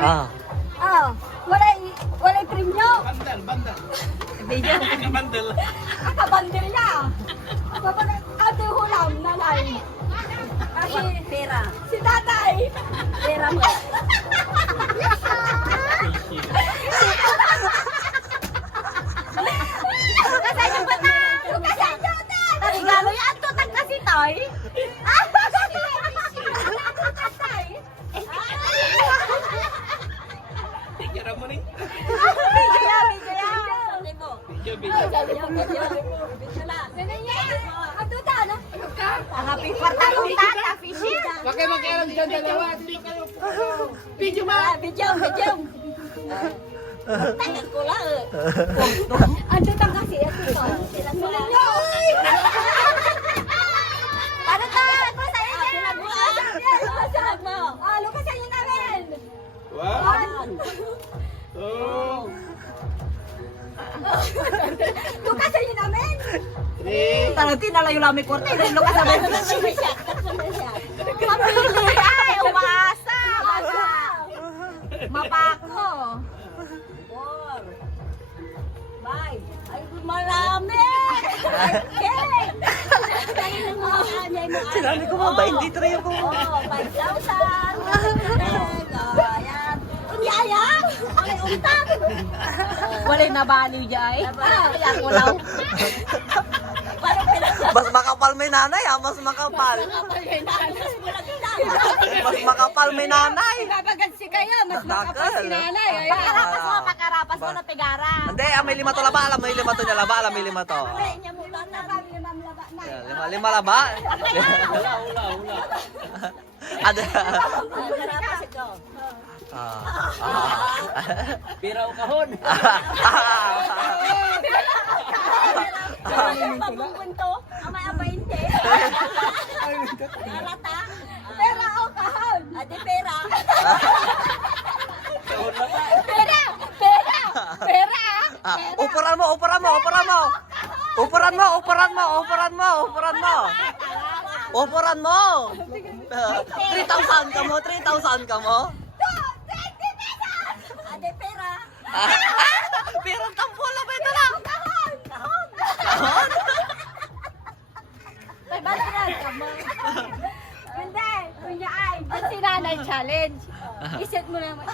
Ah. Walay premyo. Bandal. Video. Bandal. Kabandil niya. Kapag ate hulam, nanay. Kasi Pera. si tatay. Pera mo. Kasi yung bata. Kasi yung bata. Regalo yan. Tutag kasi toy. Tigyan mo rin. Bigyan. Sabi mo. Happy kwartalong tata. Fishy. Huwag kayo mag-alam dyan dalawa. Video. Tagal ko lang. Ando tang kasi ito. Sila mo. Ano to? Ano sa inyo? Silag mo. Lukasan niyo namin. One. Two. Lukasan niyo namin. Three. Tarantin na lang yung lamig kwarta. Hindi ka sabi. Mapili. Ay, umaasa. Mapako. 4. 5. Ay, marami. Okay. Sinabi ko nga, 23 ako. Oh, 5,000. Ayan. Unyaya. Ay, utang. Wala na baliw dyan. Kaya ko lang. Mas makapal may nanay ha, mas makapal. Mas makapal may nanay. Babagansi kayo. Mas makapal si nanay. Pakarapas mo na tigara. Hindi, may 5 to laba, alam may 5 to niya laba, alam may 5 to. Niya mo lang na. Yan, 5 laba. Hula. Ada. Karapas ito. Pira o kahon. Pabungkunto. Amay abay hindi. Alata. Pera o kahon. Adi pera. Pera. Upuran mo. Upuran mo. 3,000 ka mo. Adi pera. Pirang tambola ba ito lang? Kahon? May basiran ka mo. Hindi. Kunya ay. Ang sinanay challenge. Iset mo naman.